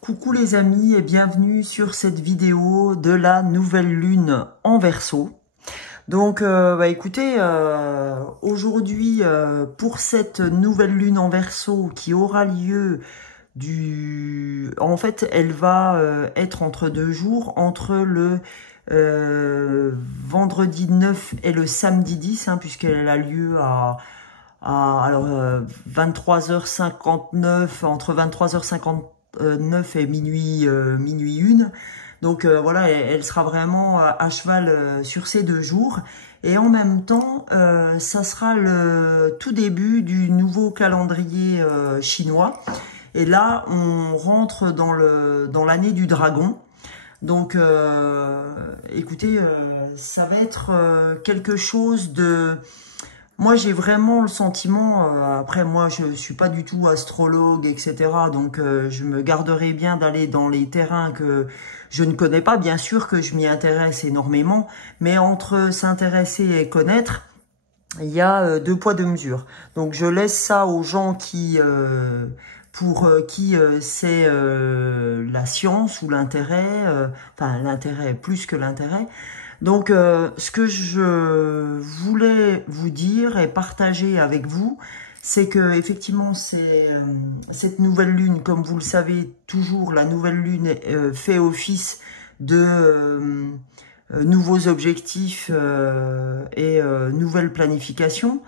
Coucou les amis et bienvenue sur cette vidéo de la nouvelle lune en Verseau. Donc écoutez, aujourd'hui pour cette nouvelle lune en Verseau qui aura lieu en fait elle va être entre 2 jours, entre le vendredi 9 et le samedi 10, puisqu'elle a lieu à 23h59, entre 23h59 et minuit 1. Donc voilà, elle sera vraiment à cheval sur ces 2 jours. Et en même temps, ça sera le tout début du nouveau calendrier chinois. Et là, on rentre dans l'année du dragon. Donc, écoutez, ça va être quelque chose de... Moi, j'ai vraiment le sentiment, après moi, je suis pas du tout astrologue, etc. Donc, je me garderai bien d'aller dans les terrains que je ne connais pas. Bien sûr que je m'y intéresse énormément, mais entre s'intéresser et connaître, il y a 2 poids 2 mesures. Donc, je laisse ça aux gens pour qui c'est la science ou l'intérêt, enfin l'intérêt plus que l'intérêt. Donc, ce que je voulais vous dire et partager avec vous, c'est que effectivement, cette nouvelle lune, comme vous le savez toujours, la nouvelle lune fait office de nouveaux objectifs et nouvelles planifications.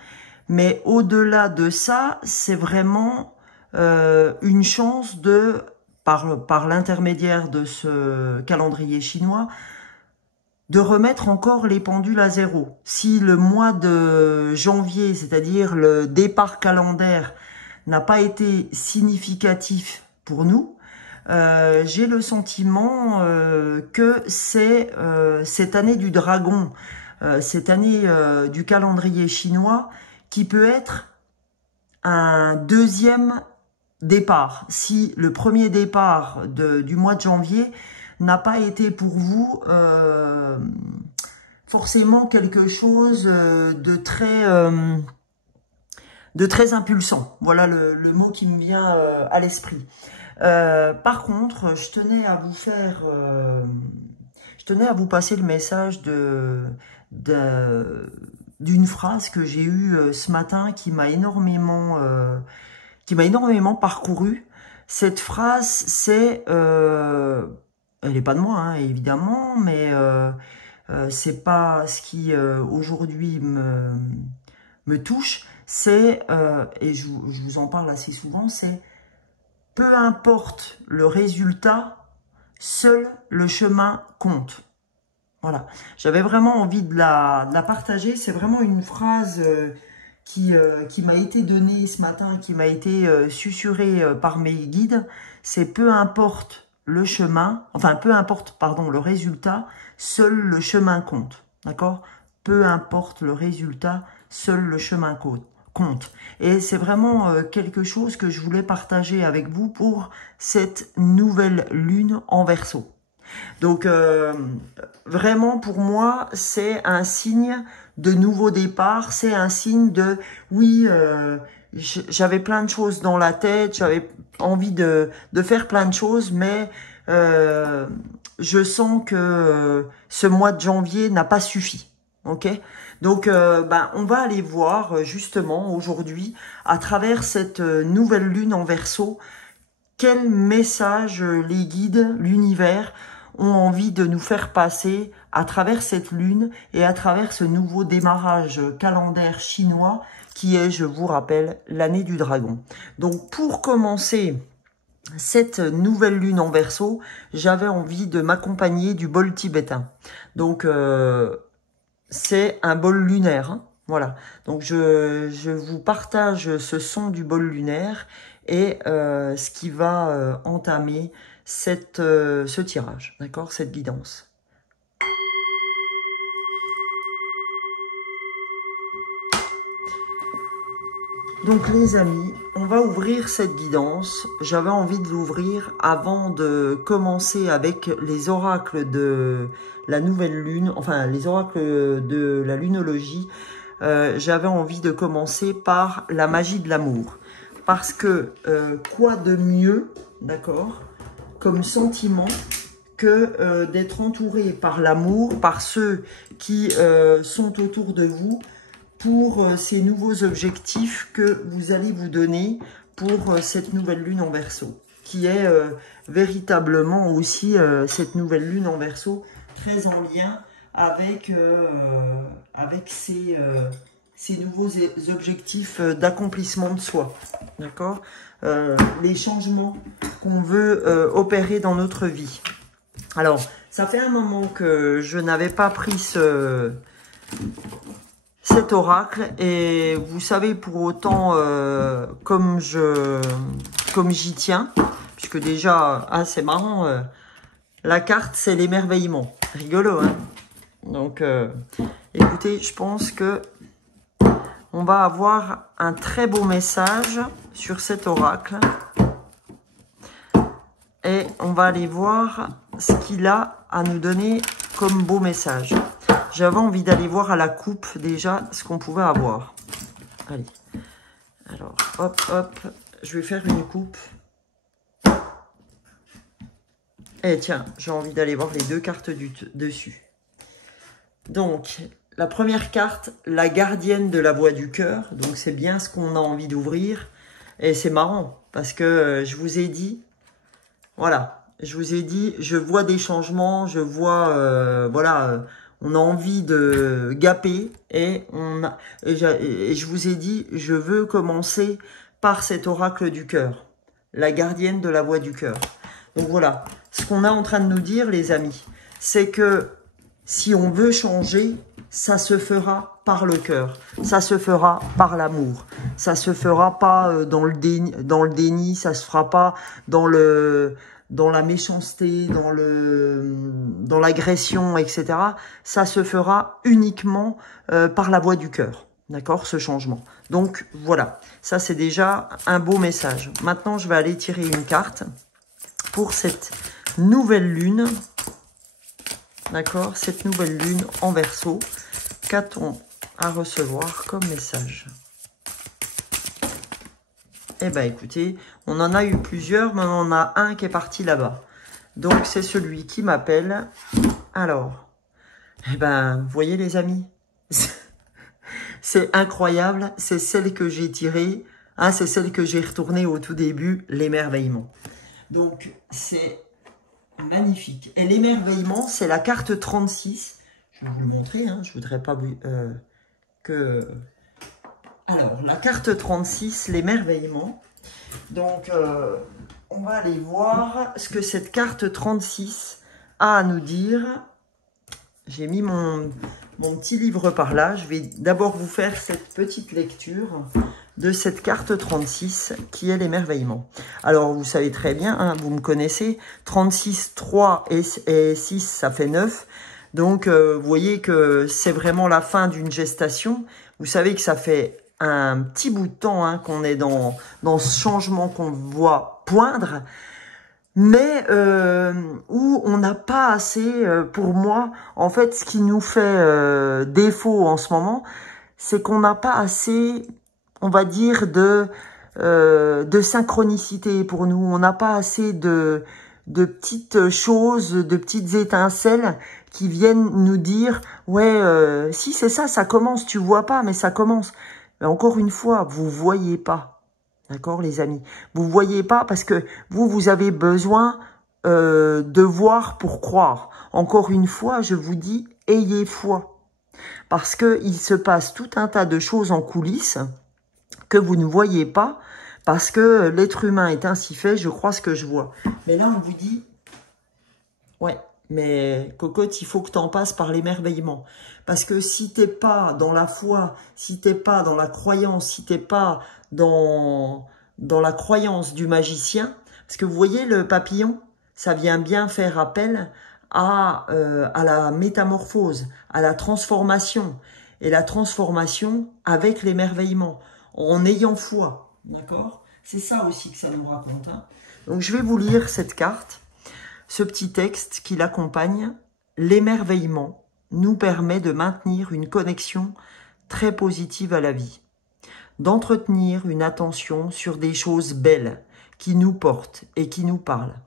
Mais au-delà de ça, c'est vraiment une chance par l'intermédiaire de ce calendrier chinois, de remettre encore les pendules à zéro. Si le mois de janvier, c'est-à-dire le départ calendaire, n'a pas été significatif pour nous, j'ai le sentiment que c'est cette année du dragon, cette année du calendrier chinois, qui peut être un deuxième départ. Si le premier départ du mois de janvier n'a pas été pour vous forcément quelque chose de très impulsant. Voilà le mot qui me vient à l'esprit. Par contre, je tenais à vous passer le message d'une phrase que j'ai eue ce matin qui m'a énormément parcouru. Cette phrase, c'est elle n'est pas de moi, évidemment, mais c'est pas ce qui aujourd'hui me touche. C'est, et je vous en parle assez souvent, c'est peu importe le résultat, seul le chemin compte. Voilà, j'avais vraiment envie de la partager. C'est vraiment une phrase qui m'a été donnée ce matin, qui m'a été susurrée par mes guides. C'est peu importe le chemin, enfin peu importe, pardon, le résultat, seul le chemin compte. D'accord? Peu importe le résultat, seul le chemin compte. Et c'est vraiment quelque chose que je voulais partager avec vous pour cette nouvelle lune en Verseau. Donc, vraiment, pour moi, c'est un signe de nouveau départ. C'est un signe de, oui, j'avais plein de choses dans la tête, j'avais envie de faire plein de choses, mais je sens que ce mois de janvier n'a pas suffi. Ok? Donc, on va aller voir justement aujourd'hui, à travers cette nouvelle lune en Verseau, quel message les guides, l'univers, ont envie de nous faire passer à travers cette lune et à travers ce nouveau démarrage calendaire chinois qui est, je vous rappelle, l'année du dragon. Donc, pour commencer cette nouvelle lune en Verseau, j'avais envie de m'accompagner du bol tibétain. Donc, c'est un bol lunaire, voilà. Donc, je vous partage ce son du bol lunaire et ce qui va entamer ce tirage, d'accord, cette guidance. Donc les amis, on va ouvrir cette guidance. J'avais envie de l'ouvrir avant de commencer avec les oracles de la nouvelle lune, enfin les oracles de la lunologie. J'avais envie de commencer par la magie de l'amour. Parce que quoi de mieux, d'accord, comme sentiment que d'être entouré par l'amour, par ceux qui sont autour de vous, pour ces nouveaux objectifs que vous allez vous donner pour cette nouvelle lune en Verseau, qui est véritablement aussi cette nouvelle lune en Verseau, très en lien avec, ces nouveaux objectifs d'accomplissement de soi, d'accord, les changements qu'on veut opérer dans notre vie. Alors, ça fait un moment que je n'avais pas pris cet oracle, et vous savez, pour autant, comme j'y tiens, puisque déjà, ah, c'est marrant, la carte, c'est l'émerveillement. Rigolo, hein? Donc, écoutez, je pense que on va avoir un très beau message sur cet oracle. Et on va aller voir ce qu'il a à nous donner comme beau message. J'avais envie d'aller voir à la coupe déjà ce qu'on pouvait avoir. Allez. Alors, hop, hop. Je vais faire une coupe. Et tiens, j'ai envie d'aller voir les deux cartes dessus. Donc, la première carte, la gardienne de la voie du cœur. Donc, c'est bien ce qu'on a envie d'ouvrir. Et c'est marrant, parce que je vous ai dit, voilà, je vous ai dit, je vois des changements, je vois, voilà, on a envie de gaper, et je vous ai dit, je veux commencer par cet oracle du cœur, la gardienne de la voie du cœur. Donc voilà, ce qu'on est en train de nous dire, les amis, c'est que si on veut changer, ça se fera par le cœur, ça se fera par l'amour, ça se fera pas dans le déni, ça se fera pas dans la méchanceté, dans l'agression, etc. Ça se fera uniquement par la voie du cœur, d'accord, ce changement. Donc voilà, ça c'est déjà un beau message. Maintenant, je vais aller tirer une carte pour cette nouvelle lune. D'accord, cette nouvelle lune en Verseau, qu'a-t-on à recevoir comme message? Eh bien, écoutez, on en a eu plusieurs, mais on en a un qui est parti là-bas. Donc, c'est celui qui m'appelle. Alors, eh bien, vous voyez les amis, c'est incroyable, c'est celle que j'ai tirée, hein, c'est celle que j'ai retournée au tout début, l'émerveillement. Donc, c'est magnifique. Et l'émerveillement, c'est la carte 36. Je vais vous le montrer, hein, je voudrais pas que... Alors, la carte 36, l'émerveillement. Donc, on va aller voir ce que cette carte 36 a à nous dire. J'ai mis mon petit livre par là. Je vais d'abord vous faire cette petite lecture de cette carte 36 qui est l'émerveillement. Alors, vous savez très bien, hein, vous me connaissez, 36, 3 et 6, ça fait 9. Donc, vous voyez que c'est vraiment la fin d'une gestation. Vous savez que ça fait un petit bout de temps, hein, qu'on est dans ce changement qu'on voit poindre, mais où on n'a pas assez, pour moi, en fait, ce qui nous fait défaut en ce moment, c'est qu'on n'a pas assez, on va dire, de synchronicité pour nous. On n'a pas assez de petites choses, de petites étincelles qui viennent nous dire, ouais, si c'est ça, ça commence, tu vois pas, mais ça commence. Mais encore une fois, vous voyez pas, d'accord les amis? Vous voyez pas parce que vous avez besoin de voir pour croire. Encore une fois, je vous dis, ayez foi. Parce que il se passe tout un tas de choses en coulisses que vous ne voyez pas, parce que l'être humain est ainsi fait, je crois ce que je vois. Mais là, on vous dit, ouais, mais cocotte, il faut que tu en passes par l'émerveillement. Parce que si t'es pas dans la foi, si t'es pas dans la croyance, si t'es pas dans la croyance du magicien, parce que vous voyez le papillon, ça vient bien faire appel à la métamorphose, à la transformation. Et la transformation avec l'émerveillement, en ayant foi, d'accord? C'est ça aussi que ça nous raconte, hein. Donc je vais vous lire cette carte, ce petit texte qui l'accompagne. L'émerveillement nous permet de maintenir une connexion très positive à la vie, d'entretenir une attention sur des choses belles qui nous portent et qui nous parlent,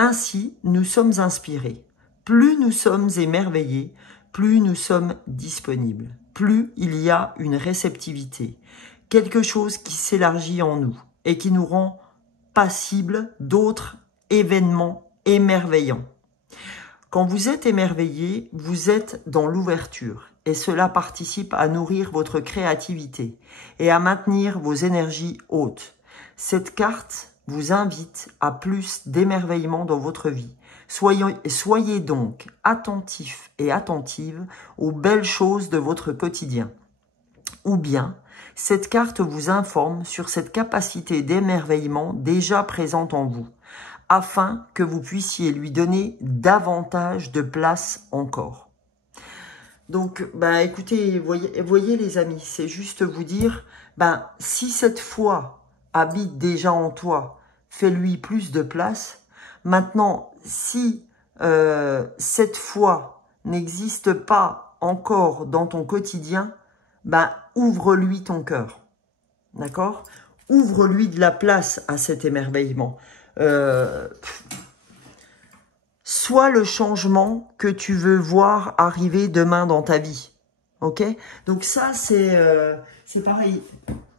Ainsi, nous sommes inspirés. Plus nous sommes émerveillés, plus nous sommes disponibles. Plus il y a une réceptivité, quelque chose qui s'élargit en nous et qui nous rend passibles d'autres événements émerveillants. Quand vous êtes émerveillé, vous êtes dans l'ouverture et cela participe à nourrir votre créativité et à maintenir vos énergies hautes. Cette carte vous invite à plus d'émerveillement dans votre vie. Soyez donc attentifs et attentives aux belles choses de votre quotidien. Ou bien, cette carte vous informe sur cette capacité d'émerveillement déjà présente en vous, afin que vous puissiez lui donner davantage de place encore. Donc, écoutez, voyez les amis, c'est juste vous dire, si cette foi habite déjà en toi, fais-lui plus de place. Maintenant, si cette foi n'existe pas encore dans ton quotidien, ouvre-lui ton cœur, d'accord? Ouvre-lui de la place à cet émerveillement. Sois le changement que tu veux voir arriver demain dans ta vie. Ok? Donc ça, c'est pareil.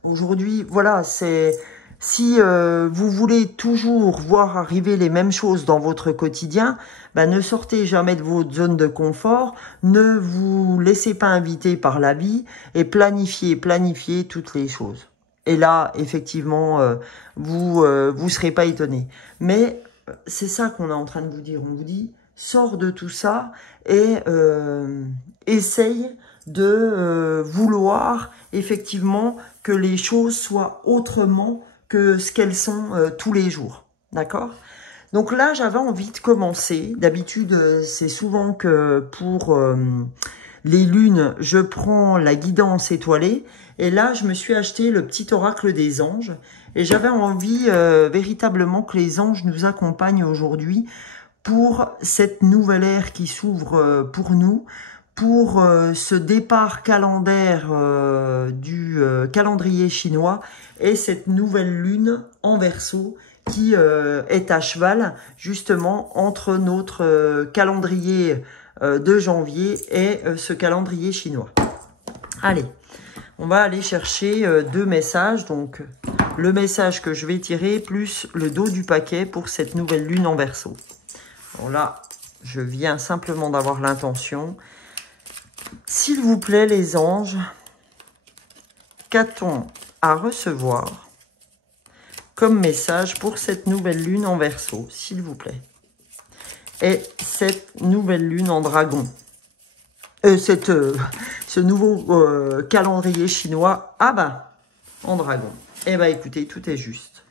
Aujourd'hui, voilà, c'est... Si vous voulez toujours voir arriver les mêmes choses dans votre quotidien, ne sortez jamais de votre zone de confort, ne vous laissez pas inviter par la vie et planifiez toutes les choses. Et là, effectivement, vous serez pas étonné. Mais c'est ça qu'on est en train de vous dire. On vous dit, sors de tout ça et essaye de vouloir effectivement que les choses soient autrement que ce qu'elles sont tous les jours. D'accord? Donc là, j'avais envie de commencer. D'habitude, c'est souvent que pour les lunes, je prends la guidance étoilée. Et là, je me suis acheté le petit oracle des anges. Et j'avais envie véritablement que les anges nous accompagnent aujourd'hui pour cette nouvelle ère qui s'ouvre pour nous, pour ce départ calendaire du calendrier chinois et cette nouvelle lune en Verseau qui est à cheval justement entre notre calendrier de janvier et ce calendrier chinois. Allez, on va aller chercher deux messages, donc le message que je vais tirer plus le dos du paquet pour cette nouvelle lune en Verseau. Alors là, je viens simplement d'avoir l'intention. S'il vous plaît, les anges, qu'a-t-on à recevoir comme message pour cette nouvelle lune en Verseau, s'il vous plaît? Et cette nouvelle lune en dragon. Ce nouveau calendrier chinois, en dragon. Écoutez, tout est juste.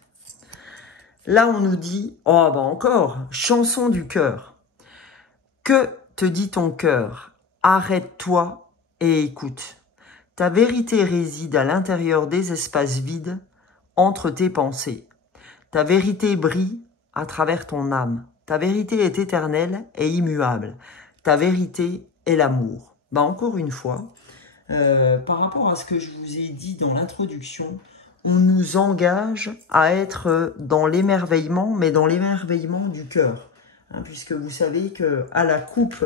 Là, on nous dit, encore, chanson du cœur. Que te dit ton cœur? Arrête-toi et écoute. Ta vérité réside à l'intérieur des espaces vides entre tes pensées. Ta vérité brille à travers ton âme. Ta vérité est éternelle et immuable. Ta vérité est l'amour. Encore une fois, par rapport à ce que je vous ai dit dans l'introduction, on nous engage à être dans l'émerveillement, mais dans l'émerveillement du cœur. Puisque vous savez que à la coupe,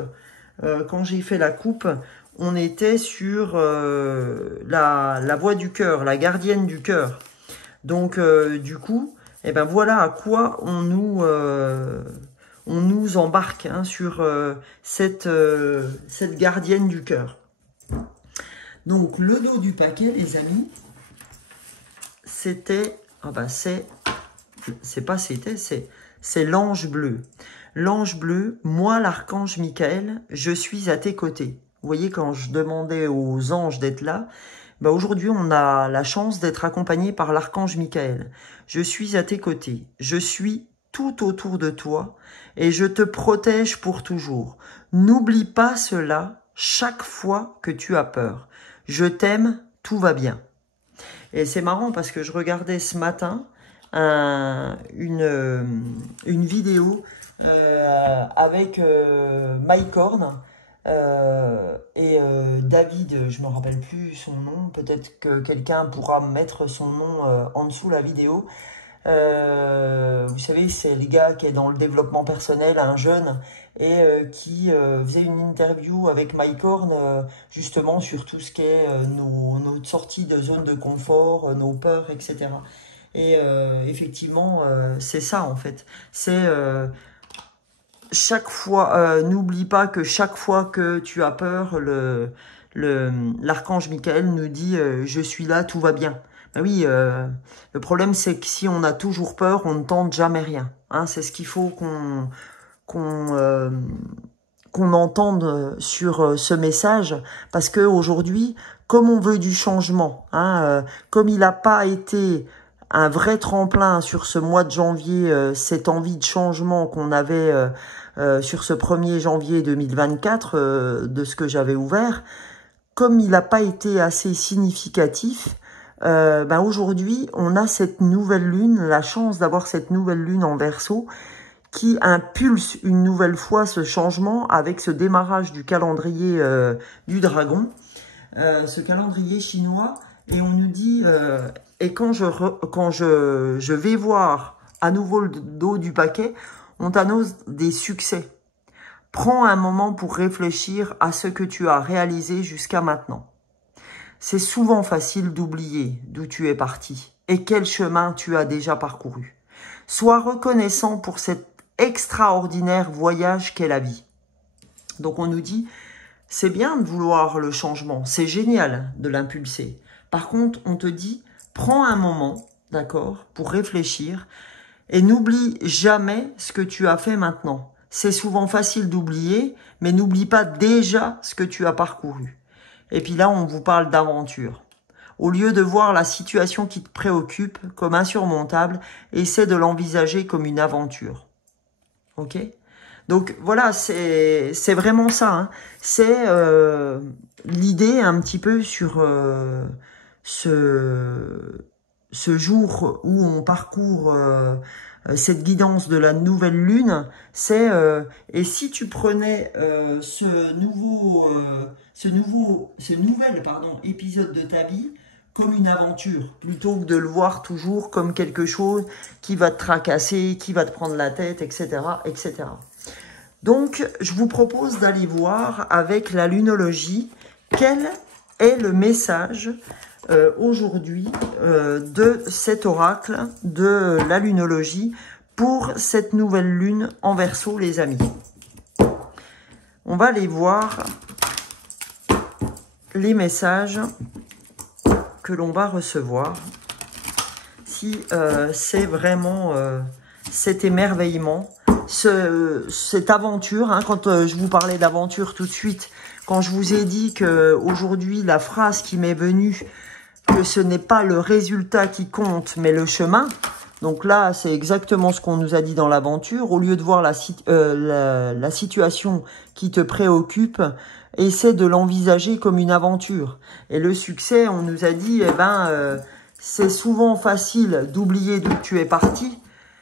quand j'ai fait la coupe, on était sur la voie du cœur, la gardienne du cœur. Donc, du coup, voilà à quoi on nous embarque sur cette gardienne du cœur. Donc, le dos du paquet, les amis, c'était... c'est l'ange bleu. L'ange bleu, moi l'archange Michael, je suis à tes côtés. Vous voyez, quand je demandais aux anges d'être là, aujourd'hui on a la chance d'être accompagné par l'archange Michael. Je suis à tes côtés, je suis tout autour de toi et je te protège pour toujours. N'oublie pas cela chaque fois que tu as peur. Je t'aime, tout va bien. Et c'est marrant parce que je regardais ce matin une vidéo avec Mike Horn et David, je ne me rappelle plus son nom, peut-être que quelqu'un pourra mettre son nom en dessous la vidéo. Vous savez, c'est le gars qui est dans le développement personnel, un jeune, et qui faisait une interview avec Mike Horn, justement sur tout ce qui est notre sortie de zone de confort, nos peurs, etc. Et effectivement, c'est ça en fait. C'est chaque fois, n'oublie pas que chaque fois que tu as peur, l'archange Michael nous dit je suis là, tout va bien. Ben oui, le problème c'est que si on a toujours peur, on ne tente jamais rien. Hein, c'est ce qu'il faut qu'on entende sur ce message, parce que aujourd'hui, comme on veut du changement, hein, comme il n'a pas été un vrai tremplin sur ce mois de janvier, cette envie de changement qu'on avait sur ce 1er janvier 2024, de ce que j'avais ouvert, comme il n'a pas été assez significatif, ben aujourd'hui, on a cette nouvelle lune, la chance d'avoir cette nouvelle lune en Verseau, qui impulse une nouvelle fois ce changement avec ce démarrage du calendrier du dragon, ce calendrier chinois, et on nous dit, et quand je vais voir à nouveau le dos du paquet, on t'annonce des succès. Prends un moment pour réfléchir à ce que tu as réalisé jusqu'à maintenant. C'est souvent facile d'oublier d'où tu es parti et quel chemin tu as déjà parcouru. Sois reconnaissant pour cet extraordinaire voyage qu'est la vie. Donc on nous dit, c'est bien de vouloir le changement, c'est génial de l'impulser. Par contre, on te dit, prends un moment, d'accord, pour réfléchir et n'oublie jamais ce que tu as fait maintenant. C'est souvent facile d'oublier, mais n'oublie pas déjà ce que tu as parcouru. Et puis là, on vous parle d'aventure. Au lieu de voir la situation qui te préoccupe comme insurmontable, essaie de l'envisager comme une aventure. Ok ? Donc voilà, c'est vraiment ça. Hein. C'est l'idée un petit peu sur ce jour où on parcourt cette guidance de la nouvelle lune. C'est et si tu prenais ce nouvel épisode de ta vie comme une aventure, plutôt que de le voir toujours comme quelque chose qui va te tracasser, qui va te prendre la tête, etc., etc. Donc, je vous propose d'aller voir avec la lunologie quel est le message aujourd'hui de cet oracle de la lunologie pour cette nouvelle lune en Verseau, les amis. On va aller voir les messages que l'on va recevoir, si c'est vraiment cet émerveillement, cette aventure, hein, quand je vous parlais d'aventure tout de suite, quand je vous ai dit que aujourd'hui la phrase qui m'est venue, que ce n'est pas le résultat qui compte, mais le chemin. Donc là, c'est exactement ce qu'on nous a dit dans l'aventure. Au lieu de voir la situation qui te préoccupe, essaie de l'envisager comme une aventure. Et le succès, on nous a dit, c'est souvent facile d'oublier d'où tu es parti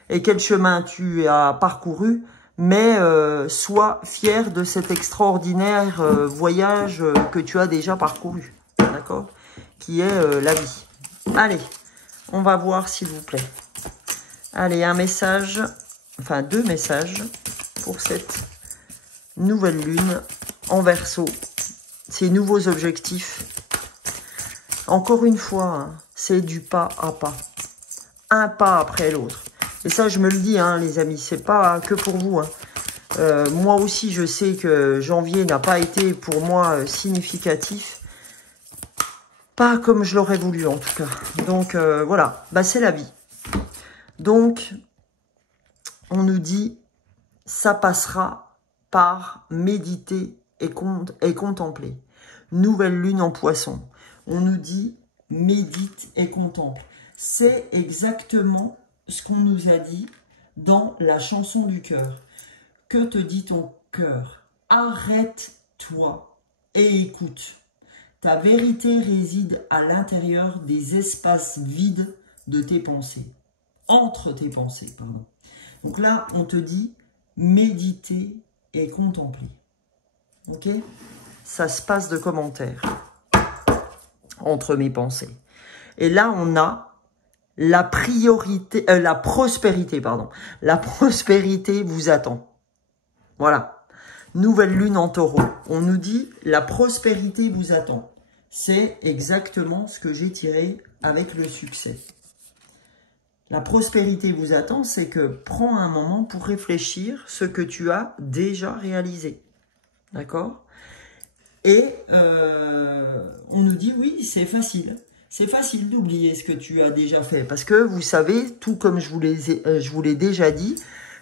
et quel chemin tu as parcouru, mais sois fier de cet extraordinaire voyage que tu as déjà parcouru, d'accord ? Qui est la vie. Allez, on va voir s'il vous plaît. Allez, un message, enfin 2 messages pour cette nouvelle lune en Verseau. Ces nouveaux objectifs. Encore une fois, hein, c'est du pas à pas. Un pas après l'autre. Et ça, je me le dis, hein, les amis, c'est pas que pour vous. Hein. Moi aussi, je sais que janvier n'a pas été pour moi significatif. Pas comme je l'aurais voulu, en tout cas. Donc, voilà, bah, c'est la vie. Donc, on nous dit, ça passera par méditer et contempler. Nouvelle lune en Poisson. On nous dit, médite et contemple. C'est exactement ce qu'on nous a dit dans la chanson du cœur. Que te dit ton cœur? Arrête-toi et écoute. Ta vérité réside à l'intérieur des espaces vides de tes pensées. Entre tes pensées, pardon. Donc là, on te dit méditer et contempler. Ok? Ça se passe de commentaires entre mes pensées. Et là, on a la priorité, la prospérité, pardon. La prospérité vous attend. Voilà. Nouvelle lune en taureau. On nous dit la prospérité vous attend. C'est exactement ce que j'ai tiré avec le succès. La prospérité vous attend, c'est que prends un moment pour réfléchir ce que tu as déjà réalisé. D'accord? Et on nous dit, oui, c'est facile. C'est facile d'oublier ce que tu as déjà fait. Parce que vous savez, tout comme je vous l'ai déjà dit,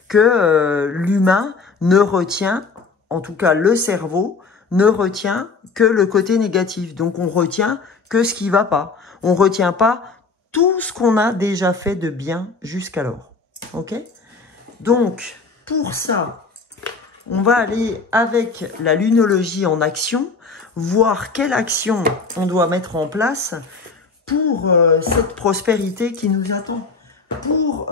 que l'humain ne retient, en tout cas le cerveau, ne retient que le côté négatif. Donc on retient que ce qui va pas. On retient pas tout ce qu'on a déjà fait de bien jusqu'alors. Ok? Donc, pour ça, on va aller avec la lunologie en action, voir quelle action on doit mettre en place pour cette prospérité qui nous attend, pour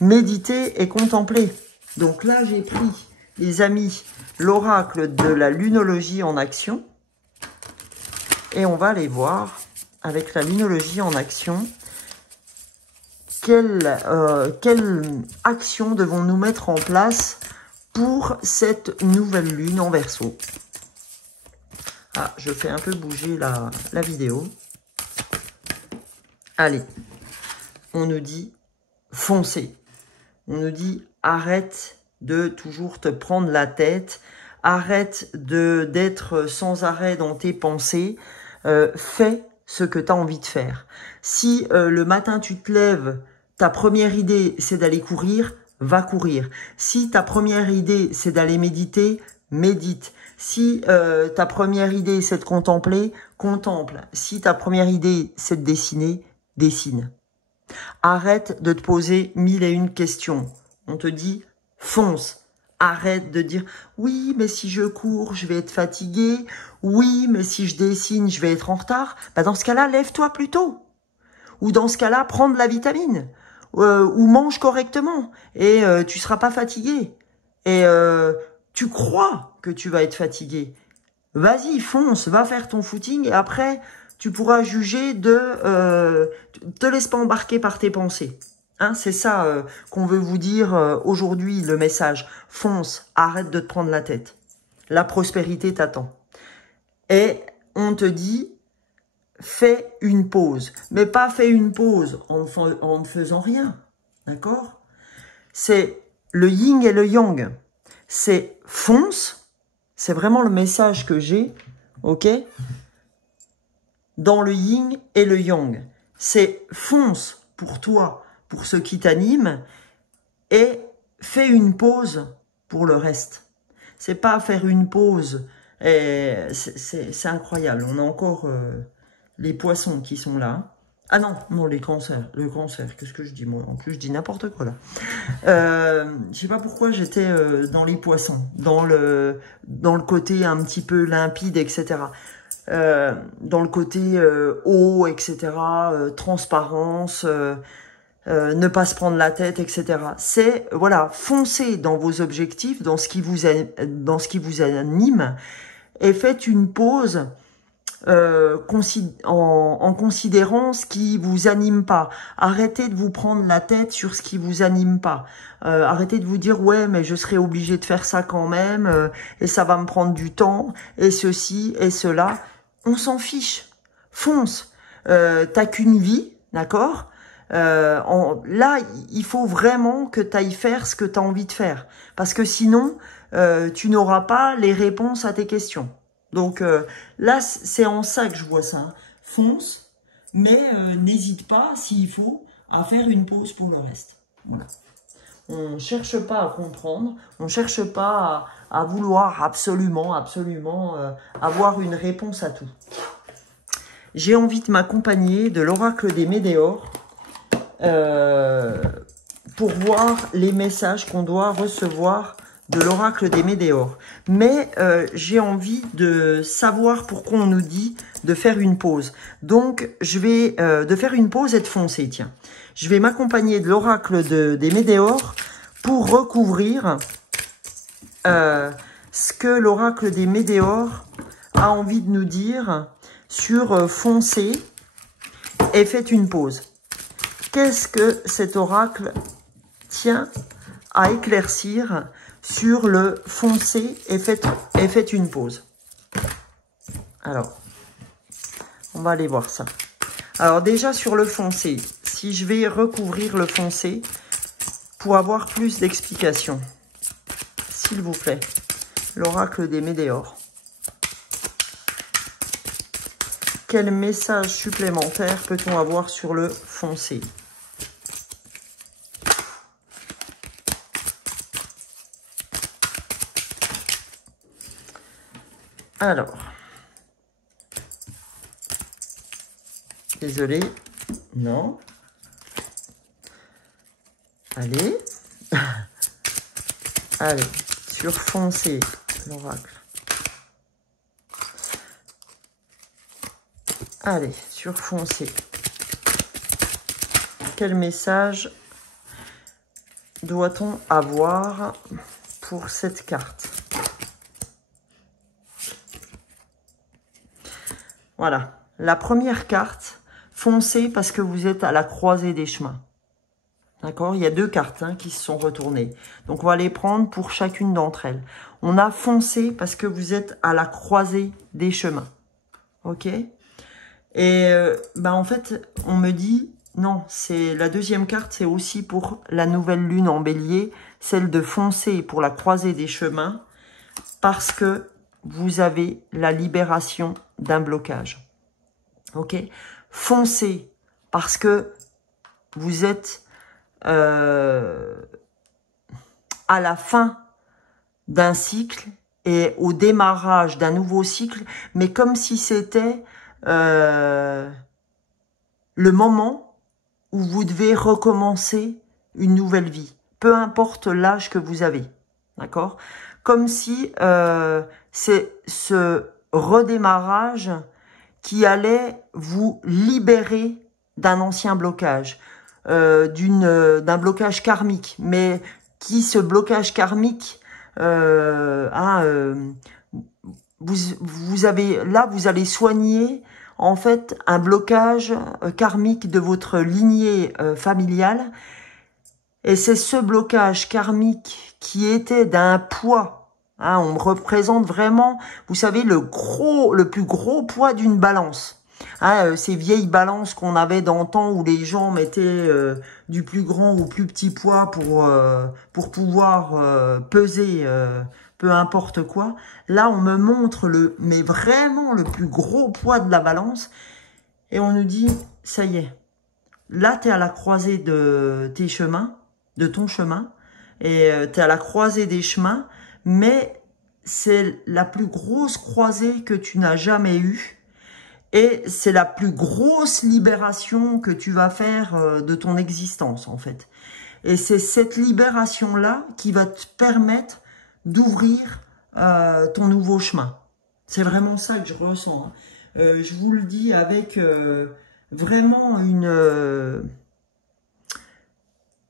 méditer et contempler. Donc là, j'ai pris, les amis, l'oracle de la lunologie en action, et on va aller voir, avec la lunologie en action, quelle action devons-nous mettre en place pour cette nouvelle lune en Verseau. Ah, je fais un peu bouger la vidéo. Allez, on nous dit foncez. On nous dit arrête de toujours te prendre la tête. Arrête d'être sans arrêt dans tes pensées. Fais ce que tu as envie de faire. Si le matin tu te lèves, ta première idée c'est d'aller courir, va courir. Si ta première idée c'est d'aller méditer, médite. Si ta première idée c'est de contempler, contemple. Si ta première idée c'est de dessiner, dessine. Arrête de te poser 1001 questions. On te dit fonce. Arrête de dire « Oui, mais si je cours, je vais être fatigué. Oui, mais si je dessine, je vais être en retard. » Bah dans ce cas-là, lève-toi plus tôt. Ou dans ce cas-là, prends de la vitamine. Ou mange correctement. Et tu seras pas fatigué. Et tu crois que tu vas être fatigué. Vas-y, fonce, va faire ton footing. Et après, tu pourras juger de... te laisse pas embarquer par tes pensées. Hein, c'est ça qu'on veut vous dire aujourd'hui, le message. Fonce, arrête de te prendre la tête. La prospérité t'attend. Et on te dit, fais une pause. Mais pas fais une pause en ne faisant rien. D'accord? C'est le yin et le yang. C'est fonce. C'est vraiment le message que j'ai. Ok? Dans le yin et le yang. C'est fonce pour toi, pour ce qui t'anime, et fais une pause pour le reste. C'est pas faire une pause, c'est incroyable. On a encore les poissons qui sont là. Ah non, non, le cancer, qu'est-ce que je dis moi? En plus, je dis n'importe quoi là. Je sais pas pourquoi j'étais dans les poissons, dans le côté un petit peu limpide, etc. Dans le côté eau, etc., transparence, ne pas se prendre la tête, etc. C'est, voilà, foncez dans vos objectifs, dans ce qui vous anime, et faites une pause en considérant ce qui vous anime pas. Arrêtez de vous prendre la tête sur ce qui vous anime pas. Arrêtez de vous dire, ouais, mais je serai obligé de faire ça quand même, et ça va me prendre du temps, et ceci, et cela. On s'en fiche. Fonce. T'as qu'une vie, d'accord? Là, il faut vraiment que tu ailles faire ce que tu as envie de faire. Parce que sinon, tu n'auras pas les réponses à tes questions. Donc là, c'est en ça que je vois ça. Hein. Fonce, mais n'hésite pas, s'il faut, à faire une pause pour le reste. Voilà. On ne cherche pas à comprendre, on ne cherche pas à vouloir absolument avoir une réponse à tout. J'ai envie de m'accompagner de l'oracle des Médéors pour voir les messages qu'on doit recevoir de l'oracle des Médéors. Mais j'ai envie de savoir pourquoi on nous dit de faire une pause. Donc, je vais de faire une pause et de foncer, tiens. Je vais m'accompagner de l'oracle des Médéors pour recouvrir ce que l'oracle des Médéors a envie de nous dire sur foncer et faites une pause. qu'est-ce que cet oracle tient à éclaircir sur le foncé et faites une pause. Alors, on va aller voir ça. Alors déjà sur le foncé, si je vais recouvrir le foncé pour avoir plus d'explications, s'il vous plaît, l'oracle des Médéors. Quel message supplémentaire peut-on avoir sur le foncé? Alors, désolé, non. Allez, allez, sur foncé, l'oracle. Allez, sur foncé. Quel message doit-on avoir pour cette carte? Voilà, la première carte, foncez parce que vous êtes à la croisée des chemins. D'accord? Il y a deux cartes qui se sont retournées. Donc, on va les prendre pour chacune d'entre elles. On a foncé parce que vous êtes à la croisée des chemins. Ok? Et en fait, on me dit, non, c'est la deuxième carte, c'est aussi pour la nouvelle lune en bélier, celle de foncer pour la croisée des chemins, parce que vous avez la libération d'un blocage. Ok? Foncez parce que vous êtes à la fin d'un cycle et au démarrage d'un nouveau cycle, mais comme si c'était le moment où vous devez recommencer une nouvelle vie, peu importe l'âge que vous avez, d'accord? Comme si c'est ce redémarrage qui allait vous libérer d'un ancien blocage, d'un blocage karmique, mais qui, ce blocage karmique, vous allez soigner en fait un blocage karmique de votre lignée familiale, et c'est ce blocage karmique qui était d'un poids. On me représente vraiment, vous savez, le plus gros poids d'une balance. Ces vieilles balances qu'on avait dans le temps où les gens mettaient du plus grand ou plus petit poids pour pouvoir peser peu importe quoi. Là, on me montre mais vraiment le plus gros poids de la balance. Et on nous dit, ça y est, là, tu es à la croisée de tes chemins, de ton chemin. Et tu es à la croisée des chemins, mais c'est la plus grosse croisée que tu n'as jamais eue. Et c'est la plus grosse libération que tu vas faire de ton existence, en fait. Et c'est cette libération-là qui va te permettre d'ouvrir ton nouveau chemin. C'est vraiment ça que je ressens. Je vous le dis avec vraiment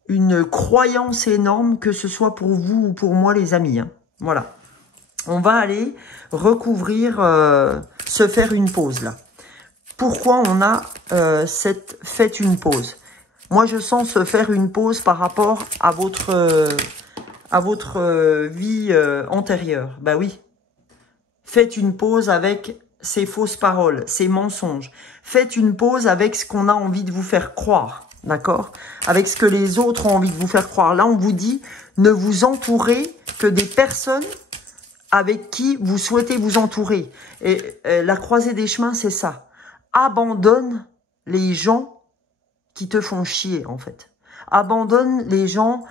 une croyance énorme, que ce soit pour vous ou pour moi, les amis. Voilà. On va aller recouvrir, se faire une pause, là. Pourquoi on a fait une pause? Moi, je sens se faire une pause par rapport à votre vie antérieure. Bah oui. Faites une pause avec ces fausses paroles, ces mensonges. Faites une pause avec ce qu'on a envie de vous faire croire. D'accord? Avec ce que les autres ont envie de vous faire croire. Là, on vous dit, ne vous entourez que des personnes avec qui vous souhaitez vous entourer. Et la croisée des chemins, c'est ça. Abandonne les gens qui te font chier, en fait. Abandonne les gens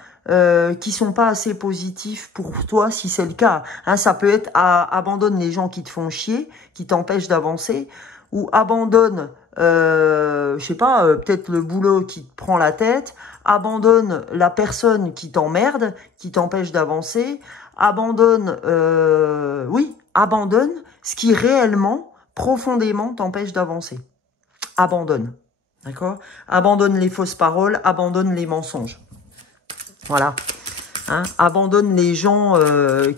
qui sont pas assez positifs pour toi, si c'est le cas. Ça peut être abandonne les gens qui te font chier, qui t'empêchent d'avancer, ou abandonne, je sais pas, peut-être le boulot qui te prend la tête, abandonne la personne qui t'emmerde, qui t'empêche d'avancer, abandonne, abandonne ce qui réellement, profondément t'empêche d'avancer. Abandonne. D'accord? Abandonne les fausses paroles, abandonne les mensonges. Voilà. Abandonne les gens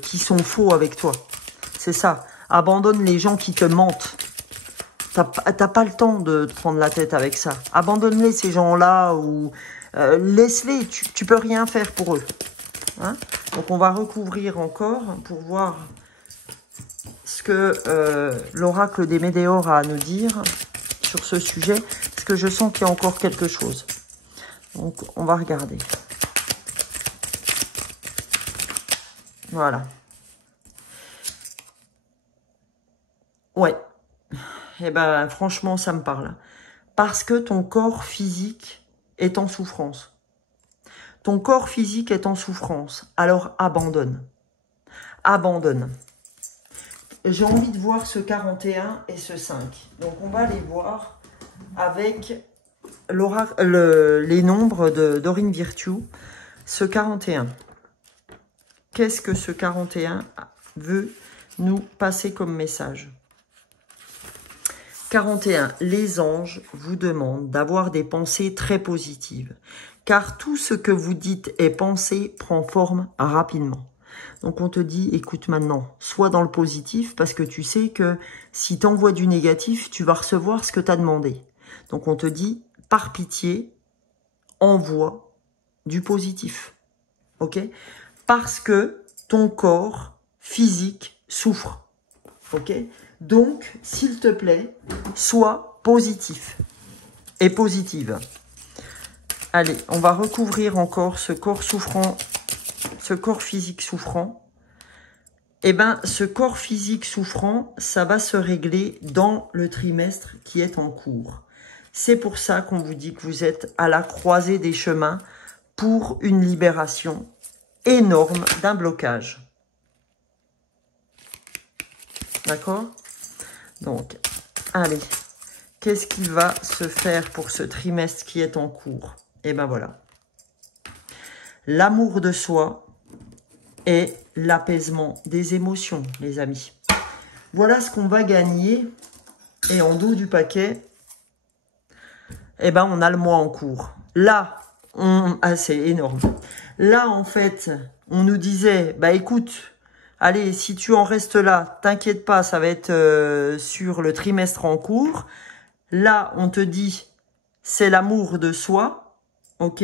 qui sont faux avec toi. C'est ça. Abandonne les gens qui te mentent. T'as pas le temps de te prendre la tête avec ça. Abandonne-les, ces gens-là, ou laisse-les. Tu peux rien faire pour eux. Hein? Donc, on va recouvrir encore pour voir ce que l'oracle des Météores a à nous dire sur ce sujet. Parce que je sens qu'il y a encore quelque chose. Donc, on va regarder. Voilà. Ouais. Eh ben, franchement, ça me parle. Parce que ton corps physique est en souffrance. Ton corps physique est en souffrance. Alors, abandonne. Abandonne. J'ai envie de voir ce 41 et ce 5. Donc, on va les voir avec les nombres de Dorine Virtue. Ce 41. Qu'est-ce que ce 41 veut nous passer comme message ? 41. Les anges vous demandent d'avoir des pensées très positives, car tout ce que vous dites et pensez prend forme rapidement. Donc on te dit, écoute maintenant, sois dans le positif, parce que tu sais que si tu envoies du négatif, tu vas recevoir ce que tu as demandé. Donc on te dit, par pitié, envoie du positif. Ok ? Parce que ton corps physique souffre. Ok ? Donc, s'il te plaît, sois positif et positive. Allez, on va recouvrir encore ce corps souffrant, ce corps physique souffrant. Eh bien, ce corps physique souffrant, ça va se régler dans le trimestre qui est en cours. C'est pour ça qu'on vous dit que vous êtes à la croisée des chemins pour une libération énorme d'un blocage. D'accord ? Donc, allez, qu'est-ce qui va se faire pour ce trimestre qui est en cours? Et ben voilà. L'amour de soi et l'apaisement des émotions, les amis. Voilà ce qu'on va gagner. Et en dos du paquet, eh ben on a le mois en cours. Là, c'est énorme. Là, en fait, on nous disait, bah écoute, allez, si tu en restes là, t'inquiète pas, ça va être sur le trimestre en cours. Là, on te dit, c'est l'amour de soi, ok?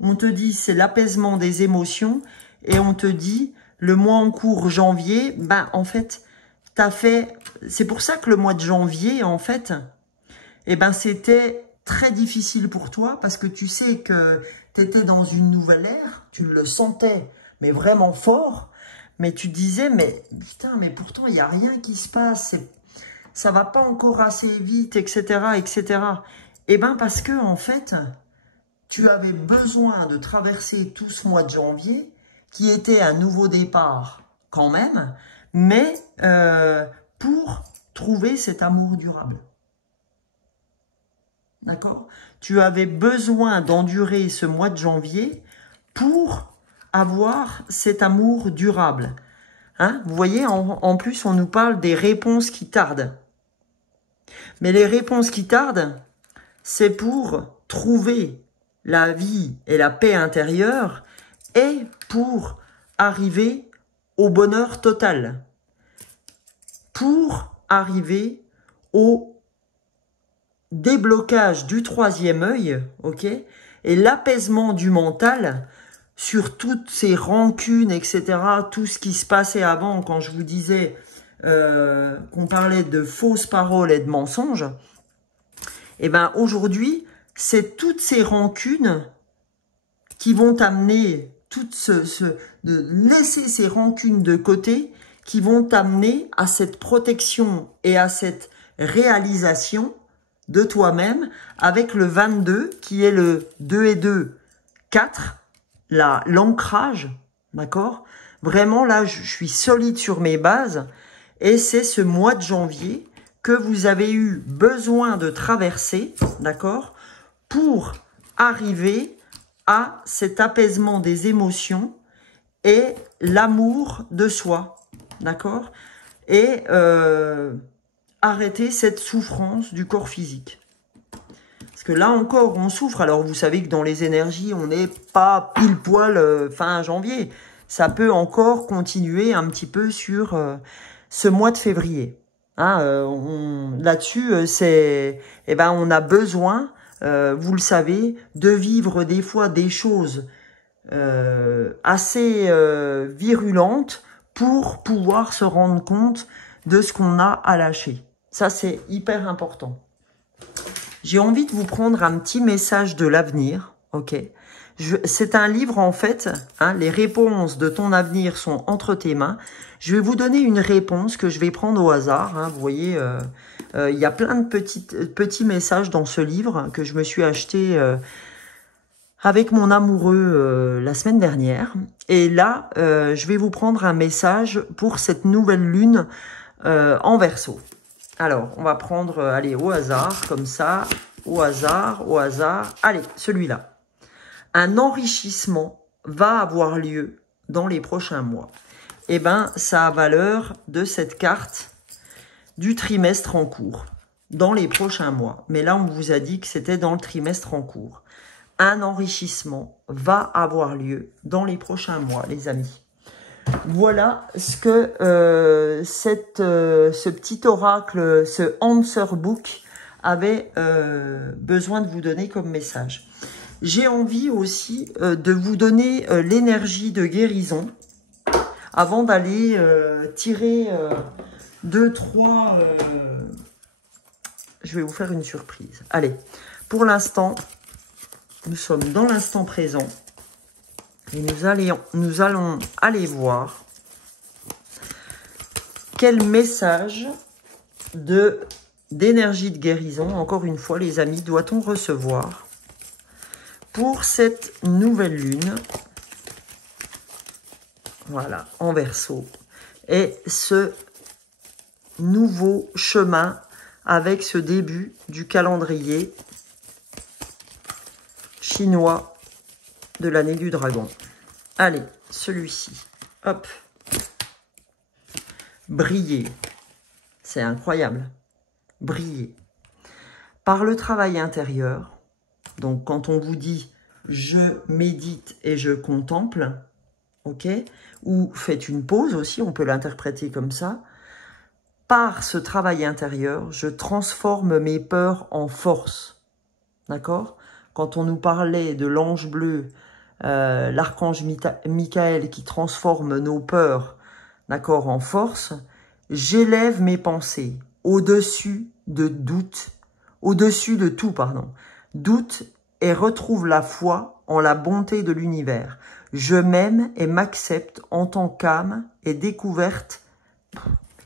On te dit, c'est l'apaisement des émotions. Et on te dit, le mois en cours, janvier, ben en fait, t'as fait... C'est pour ça que le mois de janvier, en fait, eh ben c'était très difficile pour toi, parce que tu sais que tu étais dans une nouvelle ère, tu le sentais, mais vraiment fort. Mais tu disais, mais putain, mais pourtant, il n'y a rien qui se passe. Ça va pas encore assez vite, etc., etc. Eh bien, parce que, en fait, tu avais besoin de traverser tout ce mois de janvier, qui était un nouveau départ, quand même, mais pour trouver cet amour durable. D'accord? Tu avais besoin d'endurer ce mois de janvier pour avoir cet amour durable. Hein? Vous voyez, en plus, on nous parle des réponses qui tardent. Mais les réponses qui tardent, c'est pour trouver la vie et la paix intérieure et pour arriver au bonheur total. Pour arriver au déblocage du troisième œil, ok, et l'apaisement du mental sur toutes ces rancunes, etc., tout ce qui se passait avant, quand je vous disais qu'on parlait de fausses paroles et de mensonges, et ben aujourd'hui, c'est toutes ces rancunes qui vont t'amener, de laisser ces rancunes de côté, qui vont t'amener à cette protection et à cette réalisation de toi-même, avec le 22, qui est le 2 et 2, 4, l'ancrage, d'accord? Vraiment, là, je suis solide sur mes bases, et c'est ce mois de janvier que vous avez eu besoin de traverser, d'accord? Pour arriver à cet apaisement des émotions et l'amour de soi, d'accord? Et arrêter cette souffrance du corps physique. Parce que là encore, on souffre. Alors, vous savez que dans les énergies, on n'est pas pile poil fin janvier. Ça peut encore continuer un petit peu sur ce mois de février. Hein, là-dessus, on a besoin, vous le savez, de vivre des fois des choses assez virulentes pour pouvoir se rendre compte de ce qu'on a à lâcher. Ça, c'est hyper important. J'ai envie de vous prendre un petit message de l'avenir, ok? C'est un livre, en fait, hein, les réponses de ton avenir sont entre tes mains. Je vais vous donner une réponse que je vais prendre au hasard. Hein, vous voyez, il y a plein de petits messages dans ce livre que je me suis acheté avec mon amoureux la semaine dernière. Et là, je vais vous prendre un message pour cette nouvelle lune en Verseau. Alors, on va prendre, allez, au hasard, comme ça, au hasard. Allez, celui-là. Un enrichissement va avoir lieu dans les prochains mois. Eh bien, ça a valeur de cette carte du trimestre en cours, dans les prochains mois. Mais là, on vous a dit que c'était dans le trimestre en cours. Un enrichissement va avoir lieu dans les prochains mois, les amis. Voilà ce que ce petit oracle, ce Answer Book avait besoin de vous donner comme message. J'ai envie aussi de vous donner l'énergie de guérison avant d'aller tirer 2, 3... je vais vous faire une surprise. Allez, pour l'instant, nous sommes dans l'instant présent. Et nous allons aller voir quel message d'énergie de guérison, encore une fois les amis, doit-on recevoir pour cette nouvelle lune, voilà, en Verseau, et ce nouveau chemin avec ce début du calendrier chinois de l'année du dragon. Allez, celui-ci, hop, briller, c'est incroyable, briller, par le travail intérieur. Donc, quand on vous dit « je médite et je contemple », ok, ou « faites une pause » aussi, on peut l'interpréter comme ça. Par ce travail intérieur, je transforme mes peurs en force. D'accord? Quand on nous parlait de l'ange bleu, l'archange Michael qui transforme nos peurs, d'accord, en force, j'élève mes pensées au-dessus de doute, au-dessus de tout, pardon. Doute et retrouve la foi en la bonté de l'univers. Je m'aime et m'accepte en tant qu'âme et découverte.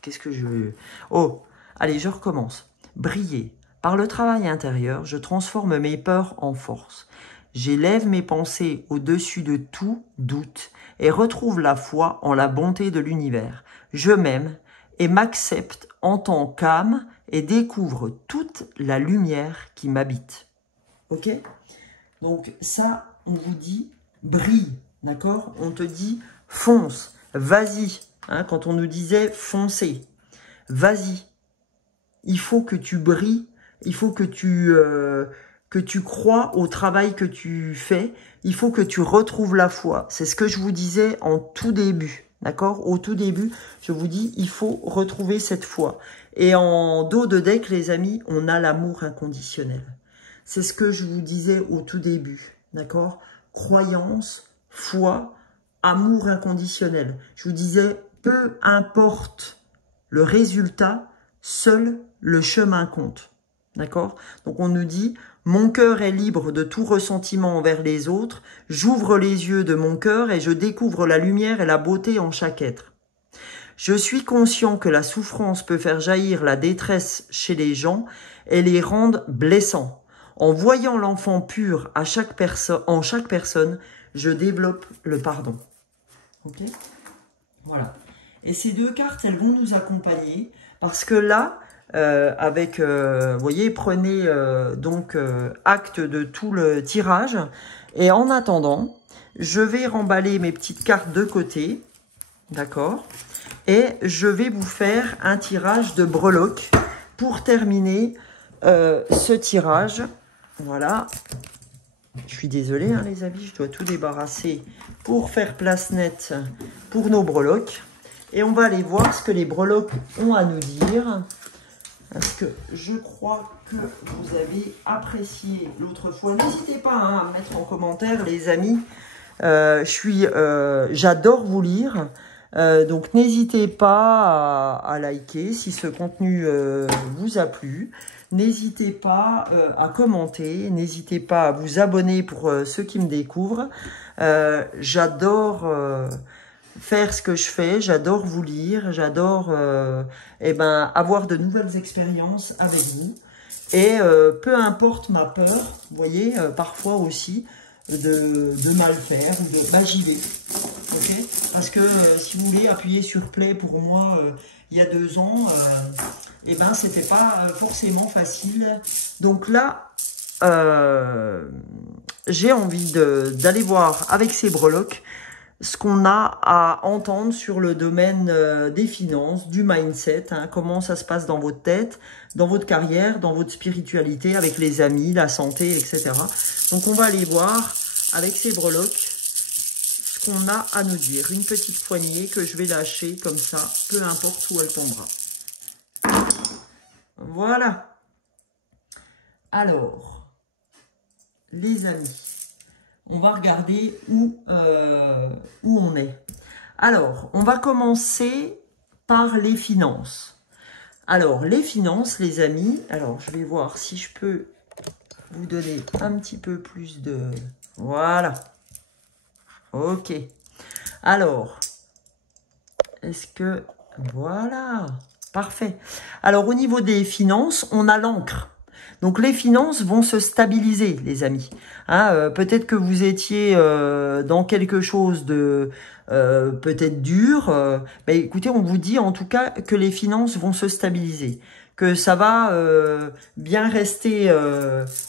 Qu'est-ce que je veux? Oh, allez, je recommence. Briller. Par le travail intérieur, je transforme mes peurs en force. J'élève mes pensées au-dessus de tout doute et retrouve la foi en la bonté de l'univers. Je m'aime et m'accepte en tant qu'âme et découvre toute la lumière qui m'habite. Ok? Donc ça, on vous dit brille, d'accord? On te dit fonce, vas-y. Hein, quand on nous disait foncez, vas-y. Il faut que tu brilles, il faut que tu crois au travail que tu fais, il faut que tu retrouves la foi. C'est ce que je vous disais en tout début, d'accord? Au tout début, je vous dis, il faut retrouver cette foi. Et en dos de deck, les amis, on a l'amour inconditionnel. C'est ce que je vous disais au tout début, d'accord? Croyance, foi, amour inconditionnel. Je vous disais, peu importe le résultat, seul le chemin compte. D'accord? Donc on nous dit, mon cœur est libre de tout ressentiment envers les autres, j'ouvre les yeux de mon cœur et je découvre la lumière et la beauté en chaque être. Je suis conscient que la souffrance peut faire jaillir la détresse chez les gens et les rendre blessants. En voyant l'enfant pur en chaque personne, je développe le pardon. Ok? Voilà. Et ces deux cartes, elles vont nous accompagner parce que là, vous voyez, prenez donc acte de tout le tirage. Et en attendant, je vais remballer mes petites cartes de côté, d'accord? Et je vais vous faire un tirage de breloque pour terminer ce tirage. Voilà. Je suis désolée, hein, les amis, je dois tout débarrasser pour faire place nette pour nos breloques. Et on va aller voir ce que les breloques ont à nous dire. parce que je crois que vous avez apprécié l'autre fois. N'hésitez pas hein, à me mettre en commentaire, les amis. J'adore vous lire. Donc n'hésitez pas à liker si ce contenu vous a plu. N'hésitez pas à commenter. N'hésitez pas à vous abonner pour ceux qui me découvrent. J'adore faire ce que je fais. J'adore vous lire. J'adore avoir de nouvelles expériences avec vous. Et peu importe ma peur, vous voyez, parfois aussi, de mal faire ou de j'y vais. Okay, parce que si vous voulez appuyer sur play pour moi il y a 2 ans, c'était pas forcément facile. Donc là, j'ai envie d'aller voir avec ces breloques ce qu'on a à entendre sur le domaine des finances, du mindset, hein, comment ça se passe dans votre tête, dans votre carrière, dans votre spiritualité, avec les amis, la santé, etc. Donc on va aller voir avec ces breloques ce qu'on a à nous dire. Une petite poignée que je vais lâcher comme ça, peu importe où elle tombera. Voilà. Alors, les amis, on va regarder où on est. Alors, on va commencer par les finances. Alors, les finances, les amis. Alors, je vais voir si je peux vous donner un petit peu plus de... Voilà. Ok. Alors, est-ce que... Voilà. Parfait. Alors, au niveau des finances, on a l'encre. Donc, les finances vont se stabiliser, les amis. Hein, peut-être que vous étiez dans quelque chose de peut-être dur. Écoutez, on vous dit en tout cas que les finances vont se stabiliser. Que ça va bien rester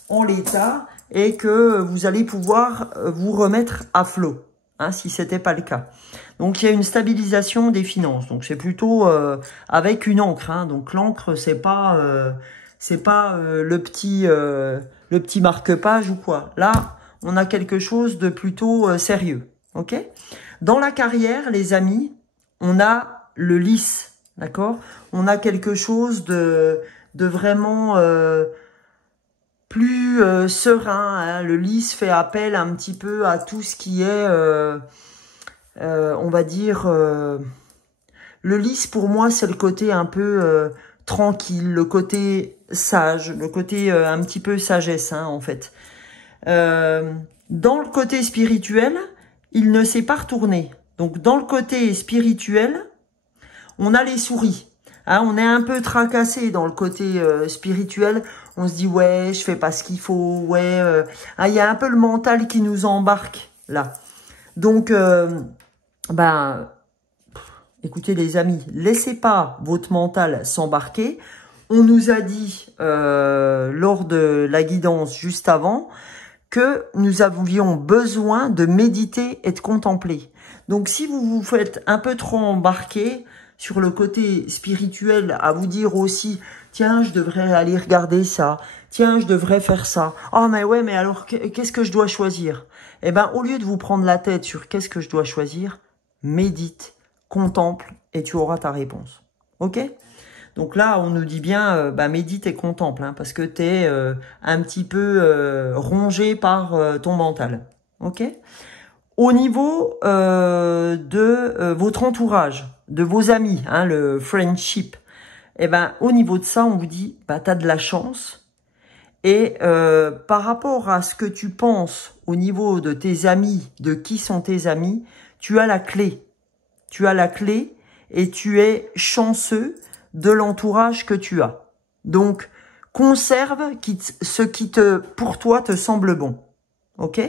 en l'état et que vous allez pouvoir vous remettre à flot, hein, si ce n'était pas le cas. Donc, il y a une stabilisation des finances. Donc, c'est plutôt avec une encre. Hein. Donc, l'encre, c'est pas le petit marque-page ou quoi. Là, on a quelque chose de plutôt sérieux. Ok? Dans la carrière, les amis, on a le lisse. D'accord? On a quelque chose de vraiment plus serein. Hein. Le lisse fait appel un petit peu à tout ce qui est, on va dire... le lisse, pour moi, c'est le côté un peu tranquille, le côté sage, le côté un petit peu sagesse, hein, en fait. Dans le côté spirituel, il ne s'est pas retourné. Donc, dans le côté spirituel, on a les souris. Hein, on est un peu tracassé dans le côté spirituel. On se dit, ouais, je fais pas ce qu'il faut. Ouais, il y a un peu le mental qui nous embarque, là. Donc, écoutez les amis, laissez pas votre mental s'embarquer. On nous a dit lors de la guidance juste avant que nous avions besoin de méditer et de contempler. Donc si vous vous faites un peu trop embarquer sur le côté spirituel, à vous dire aussi, tiens, je devrais aller regarder ça, tiens, je devrais faire ça. Oh mais ouais, mais alors qu'est-ce que je dois choisir? Eh ben, au lieu de vous prendre la tête sur qu'est-ce que je dois choisir, médite, contemple et tu auras ta réponse. Ok? Donc là, on nous dit bien, médite et contemple, hein, parce que tu es un petit peu rongé par ton mental. Ok? Au niveau de votre entourage, de vos amis, hein, le friendship, au niveau de ça, on vous dit, tu as de la chance. Et par rapport à ce que tu penses au niveau de tes amis, de qui sont tes amis, tu as la clé. Tu as la clé et tu es chanceux de l'entourage que tu as. Donc, conserve ce qui pour toi te semble bon. Ok?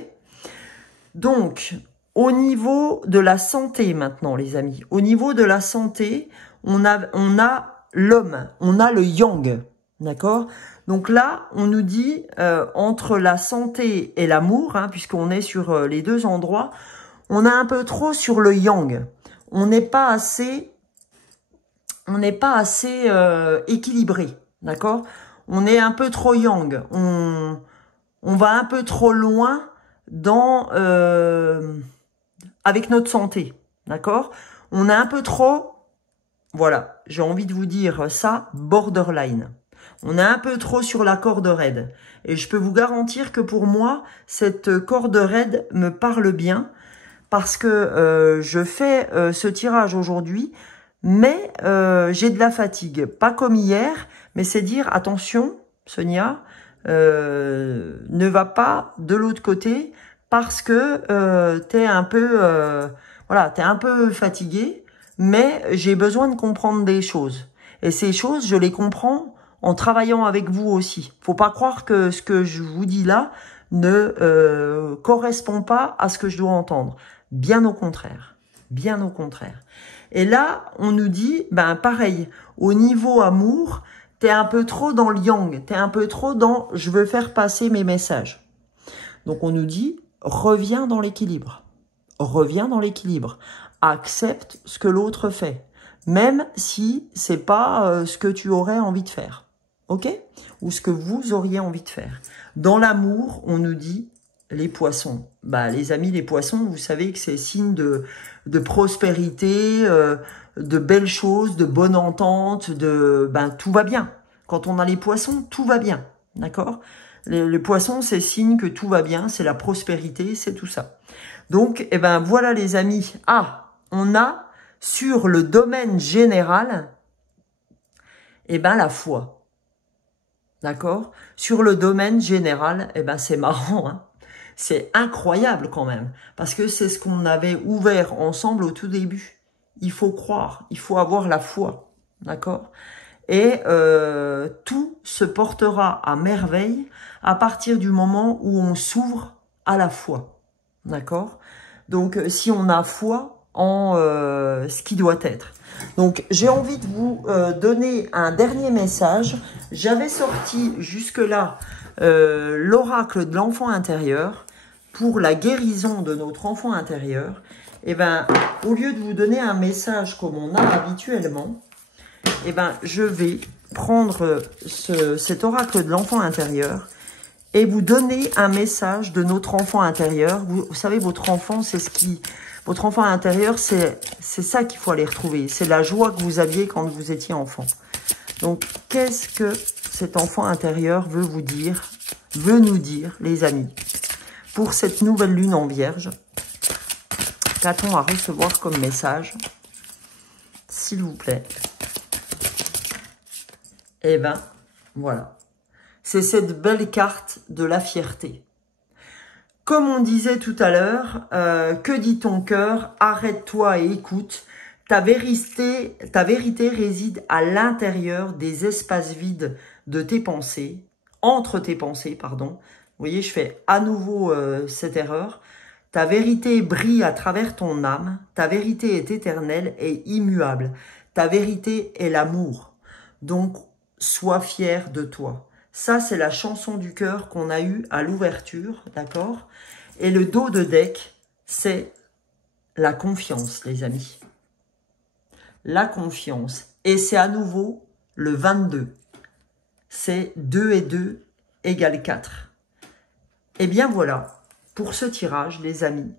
Donc, au niveau de la santé maintenant, les amis. Au niveau de la santé, on a l'homme, on a le yang. D'accord? Donc là, on nous dit, entre la santé et l'amour, hein, puisqu'on est sur les deux endroits, on a un peu trop sur le yang. On n'est pas assez équilibré, d'accord? On est un peu trop yang. On va un peu trop loin dans avec notre santé, d'accord? On est un peu trop, voilà, j'ai envie de vous dire ça, borderline. On est un peu trop sur la corde raide. Et je peux vous garantir que pour moi, cette corde raide me parle bien parce que je fais ce tirage aujourd'hui, mais j'ai de la fatigue. Pas comme hier, mais c'est dire, attention, Sonia, ne va pas de l'autre côté parce que t'es un peu, voilà, t'es un peu fatigué, mais j'ai besoin de comprendre des choses. Et ces choses, je les comprends en travaillant avec vous aussi. Faut pas croire que ce que je vous dis là ne correspond pas à ce que je dois entendre. Bien au contraire. Bien au contraire. Et là, on nous dit, ben pareil, au niveau amour, t'es un peu trop dans le yang, t'es un peu trop dans je veux faire passer mes messages. Donc on nous dit, reviens dans l'équilibre. Reviens dans l'équilibre. Accepte ce que l'autre fait. Même si c'est pas ce que tu aurais envie de faire. Ok? Ou ce que vous auriez envie de faire. Dans l'amour, on nous dit les poissons. Bah, les amis, les poissons, vous savez que c'est signe de prospérité, de belles choses, de bonne entente, ben, tout va bien. Quand on a les poissons, tout va bien. D'accord? Les poissons, c'est signe que tout va bien, c'est la prospérité, c'est tout ça. Donc, eh ben, voilà les amis. Ah, on a sur le domaine général, eh ben, la foi. D'accord? Sur le domaine général, eh ben, c'est marrant, hein? C'est incroyable quand même, parce que c'est ce qu'on avait ouvert ensemble au tout début. Il faut croire, il faut avoir la foi, d'accord? Et tout se portera à merveille à partir du moment où on s'ouvre à la foi, d'accord? Donc, si on a foi en ce qui doit être. Donc, j'ai envie de vous donner un dernier message. J'avais sorti jusque-là l'oracle de l'enfant intérieur pour la guérison de notre enfant intérieur. Et ben, au lieu de vous donner un message comme on a habituellement, et ben, je vais prendre cet oracle de l'enfant intérieur et vous donner un message de notre enfant intérieur. Vous savez, votre enfant, c'est ce qui... Votre enfant intérieur, c'est ça qu'il faut aller retrouver. C'est la joie que vous aviez quand vous étiez enfant. Donc, qu'est-ce que cet enfant intérieur veut vous dire, veut nous dire, les amis, pour cette nouvelle lune en Vierge? Qu'a-t-on à recevoir comme message, s'il vous plaît? Eh ben, voilà. C'est cette belle carte de la fierté. Comme on disait tout à l'heure, que dit ton cœur? Arrête-toi et écoute. Ta vérité réside à l'intérieur des espaces vides de tes pensées, entre tes pensées, pardon. Vous voyez, je fais à nouveau cette erreur. Ta vérité brille à travers ton âme. Ta vérité est éternelle et immuable. Ta vérité est l'amour. Donc, sois fier de toi. Ça, c'est la chanson du cœur qu'on a eue à l'ouverture, d'accord? Et le dos de deck, c'est la confiance, les amis. La confiance. Et c'est à nouveau le 22. C'est 2 et 2 égale 4. Et bien voilà, pour ce tirage, les amis,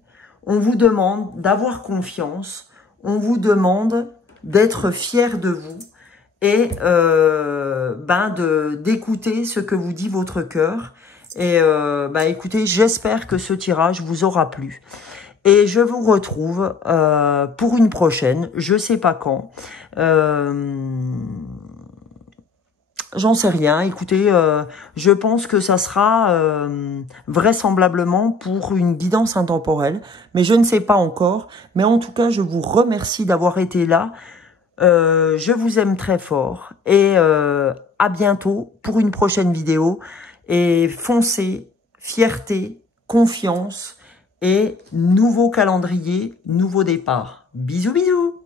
on vous demande d'avoir confiance, on vous demande d'être fier de vous et d'écouter ce que vous dit votre cœur. Et écoutez, j'espère que ce tirage vous aura plu. Et je vous retrouve pour une prochaine, je sais pas quand. J'en sais rien. Écoutez, je pense que ça sera vraisemblablement pour une guidance intemporelle, mais je ne sais pas encore. Mais en tout cas, je vous remercie d'avoir été là. Je vous aime très fort et à bientôt pour une prochaine vidéo. Et foncez, fierté, confiance et nouveau calendrier, nouveau départ. Bisous, bisous!